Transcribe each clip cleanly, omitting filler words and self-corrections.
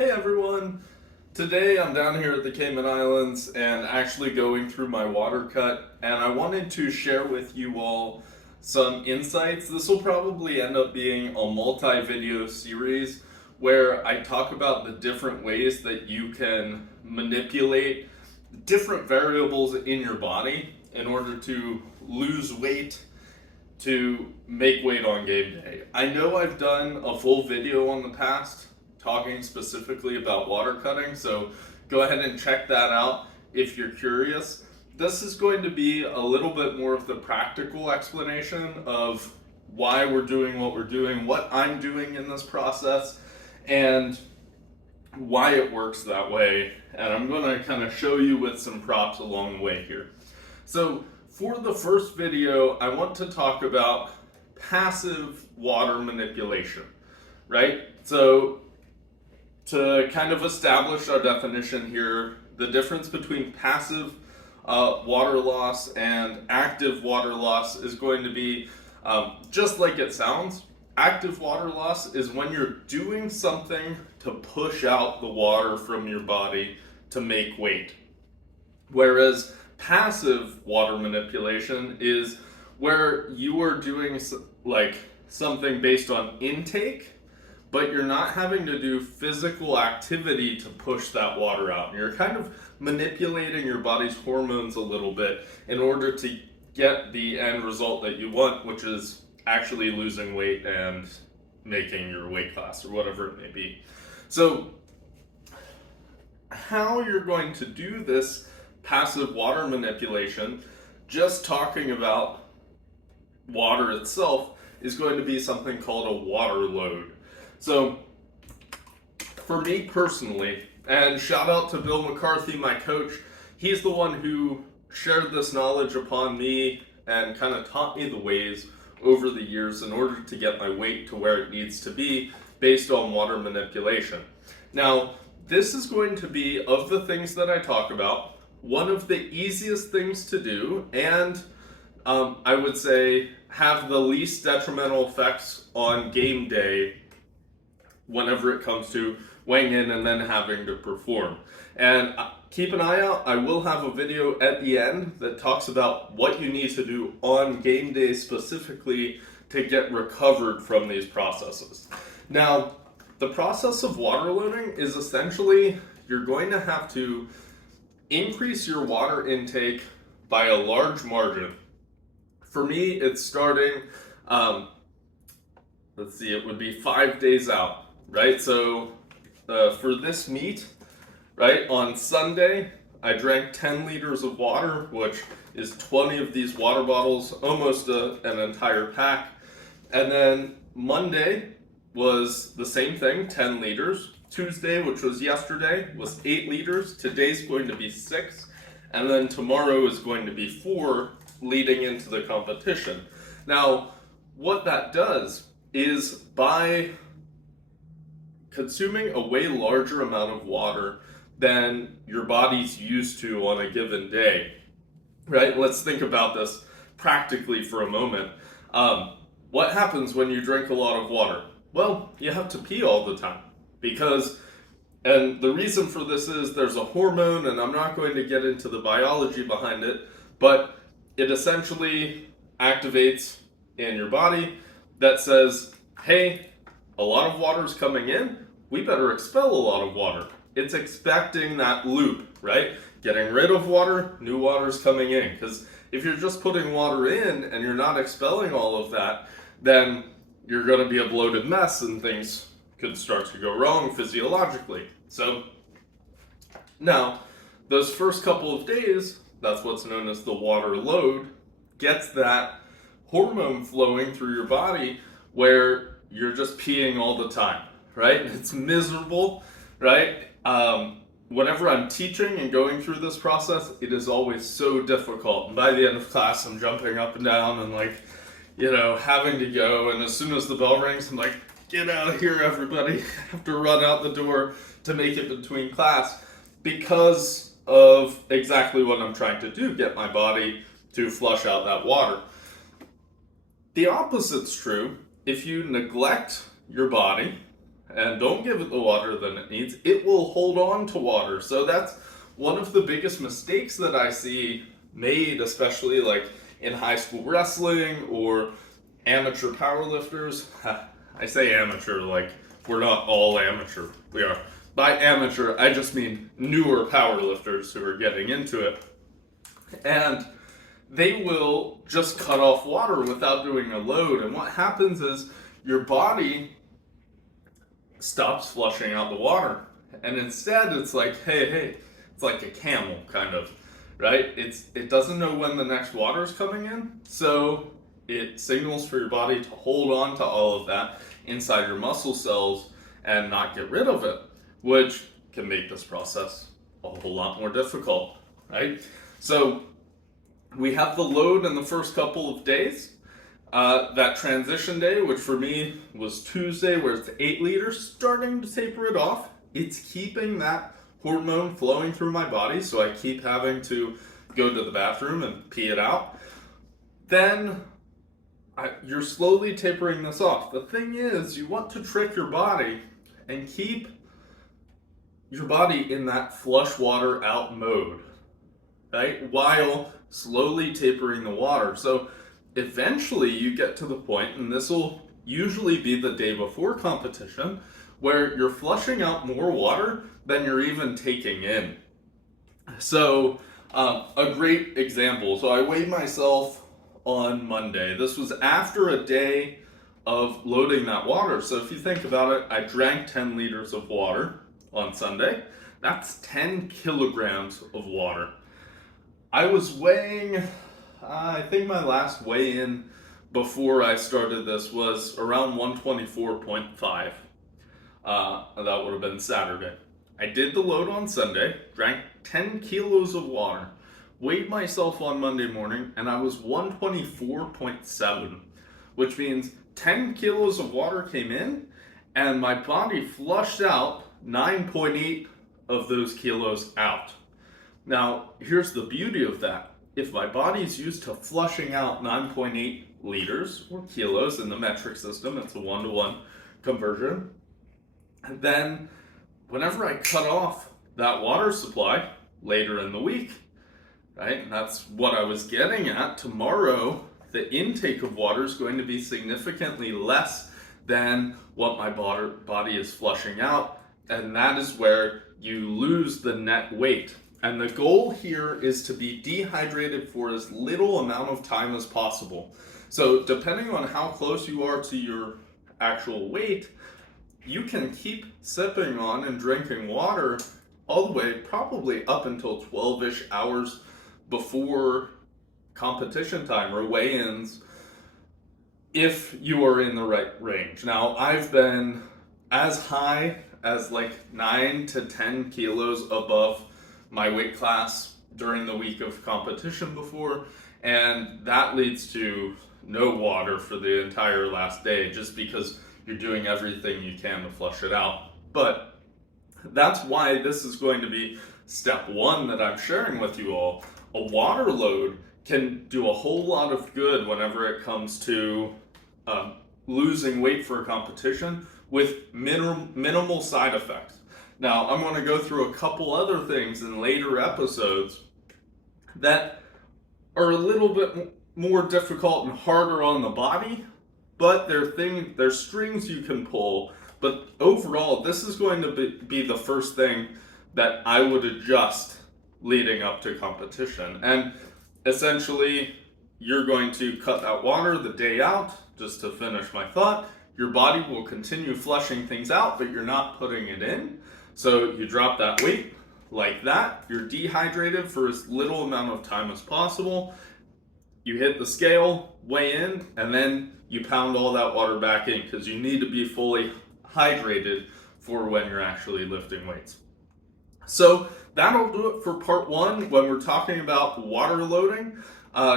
Hey everyone! Today I'm down here at the Cayman Islands and actually going through my water cut, and I wanted to share with you all some insights. This will probably end up being a multi-video series where I talk about the different ways that you can manipulate different variables in your body in order to lose weight, to make weight on game day. I know I've done a full video on the past talking specifically about water cutting, so go ahead and check that out if you're curious. This is going to be a little bit more of the practical explanation of why we're doing what we're doing, what I'm doing in this process, and why it works that way. And I'm going to kind of show you with some props along the way here. So for the first video, I want to talk about passive water manipulation, right? So to kind of establish our definition here, the difference between passive water loss and active water loss is going to be just like it sounds. Active water loss is when you're doing something to push out the water from your body to make weight. Whereas passive water manipulation is where you are doing like something based on intake, but you're not having to do physical activity to push that water out. You're kind of manipulating your body's hormones a little bit in order to get the end result that you want, which is actually losing weight and making your weight class or whatever it may be. So how you're going to do this passive water manipulation, just talking about water itself, is going to be something called a water load. So for me personally, and shout out to Bill McCarthy, my coach, he's the one who shared this knowledge upon me and kind of taught me the ways over the years in order to get my weight to where it needs to be based on water manipulation. Now, this is going to be, of the things that I talk about, one of the easiest things to do, and I would say have the least detrimental effects on game day whenever it comes to weighing in and then having to perform. And keep an eye out, I will have a video at the end that talks about what you need to do on game day specifically to get recovered from these processes. Now, the process of water loading is essentially you're going to have to increase your water intake by a large margin. For me, it's starting, it would be 5 days out, right? So for this meet, right, on Sunday, I drank 10 liters of water, which is 20 of these water bottles, almost an entire pack. And then Monday was the same thing, 10 liters. Tuesday, which was yesterday, was 8 liters. Today's going to be 6. And then tomorrow is going to be 4, leading into the competition. Now, what that does is by consuming a way larger amount of water than your body's used to on a given day, right? Let's think about this practically for a moment. What happens when you drink a lot of water? Well, you have to pee all the time and the reason for this is there's a hormone, and I'm not going to get into the biology behind it, but it essentially activates in your body that says, hey, a lot of water is coming in, we better expel a lot of water. It's expecting that loop, right? Getting rid of water, new water is coming in. Because if you're just putting water in and you're not expelling all of that, then you're going to be a bloated mess and things could start to go wrong physiologically. So now, those first couple of days, that's what's known as the water load, gets that hormone flowing through your body where you're just peeing all the time, right? It's miserable, right? Whenever I'm teaching and going through this process, it is always so difficult. And by the end of class, I'm jumping up and down and having to go. And as soon as the bell rings, I'm like, get out of here, everybody. I have to run out the door to make it between class because of exactly what I'm trying to do, get my body to flush out that water. The opposite's true. If you neglect your body and don't give it the water that it needs, it will hold on to water. So that's one of the biggest mistakes that I see made, especially like in high school wrestling or amateur powerlifters. I say amateur like we're not all amateur. We are. By amateur, I just mean newer powerlifters who are getting into it. And they will just cut off water without doing a load. And what happens is your body stops flushing out the water. And instead, it's like, hey, it's like a camel, kind of, right? It doesn't know when the next water is coming in. So it signals for your body to hold on to all of that inside your muscle cells and not get rid of it, which can make this process a whole lot more difficult, right? So we have the load in the first couple of days. That transition day, which for me was Tuesday, where it's 8 liters, starting to taper it off. It's keeping that hormone flowing through my body, so I keep having to go to the bathroom and pee it out. Then you're slowly tapering this off. The thing is, you want to trick your body and keep your body in that flush water out mode, right? While slowly tapering the water. So eventually you get to the point, and this will usually be the day before competition, where you're flushing out more water than you're even taking in. So a great example. So I weighed myself on Monday. This was after a day of loading that water. So if you think about it, I drank 10 liters of water on Sunday. That's 10 kilograms of water. I was weighing, I think my last weigh-in before I started this was around 124.5. That would have been Saturday. I did the load on Sunday, drank 10 kilos of water, weighed myself on Monday morning, and I was 124.7, which means 10 kilos of water came in, and my body flushed out 9.8 of those kilos out. Now, here's the beauty of that. If my body's used to flushing out 9.8 liters or kilos in the metric system, it's a 1-to-1 conversion, then whenever I cut off that water supply later in the week, right, and that's what I was getting at, tomorrow the intake of water is going to be significantly less than what my body is flushing out, and that is where you lose the net weight. And the goal here is to be dehydrated for as little amount of time as possible. So depending on how close you are to your actual weight, you can keep sipping on and drinking water all the way probably up until 12-ish hours before competition time or weigh-ins, if you are in the right range. Now, I've been as high as like 9 to 10 kilos above my weight class during the week of competition before, and that leads to no water for the entire last day, just because you're doing everything you can to flush it out. But that's why this is going to be step 1 that I'm sharing with you all. A water load can do a whole lot of good whenever it comes to losing weight for a competition with minimal side effects. Now, I'm going to go through a couple other things in later episodes that are a little bit more difficult and harder on the body, but they're strings you can pull. But overall, this is going to be the first thing that I would adjust leading up to competition. And essentially, you're going to cut that water the day out. Just to finish my thought, your body will continue flushing things out, but you're not putting it in. So you drop that weight like that. You're dehydrated for as little amount of time as possible. You hit the scale, weigh in, and then you pound all that water back in, because you need to be fully hydrated for when you're actually lifting weights. So that'll do it for part 1 when we're talking about water loading.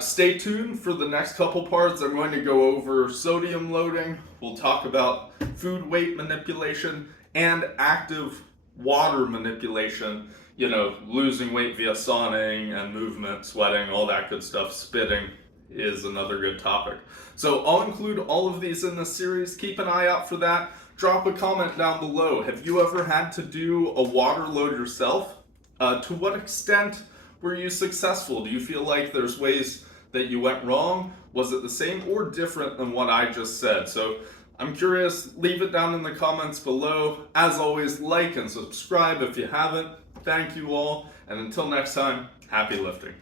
Stay tuned for the next couple parts. I'm going to go over sodium loading. We'll talk about food weight manipulation and active water manipulation, losing weight via sauning and movement, sweating, all that good stuff. Spitting is another good topic. So I'll include all of these in this series. Keep an eye out for that. drop a comment down below. Have you ever had to do a water load yourself? To what extent were you successful? Do you feel like there's ways that you went wrong? Was it the same or different than what I just said? So I'm curious, leave it down in the comments below. As always, like and subscribe if you haven't. Thank you all, and until next time, happy lifting.